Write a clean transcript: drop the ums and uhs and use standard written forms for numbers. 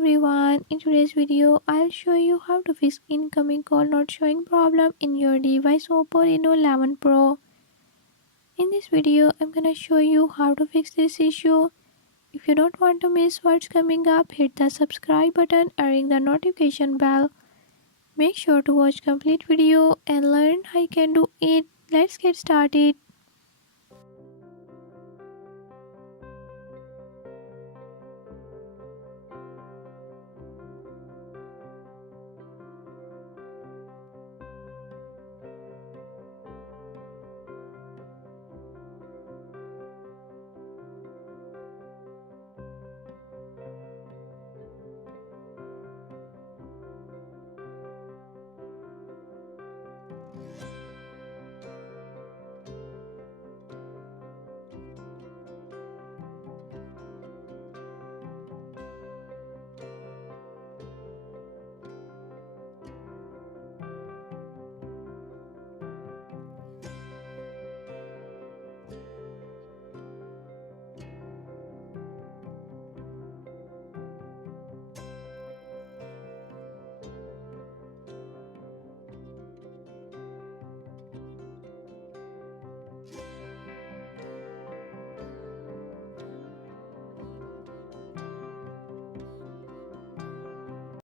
everyone, in today's video I'll show you how to fix incoming call not showing problem in your device Oppo Reno 11 Pro. In this video I'm gonna show you how to fix this issue. If you don't want to miss what's coming up, hit the subscribe button and ring the notification bell. Make sure to watch complete video and learn how you can do it. Let's get started.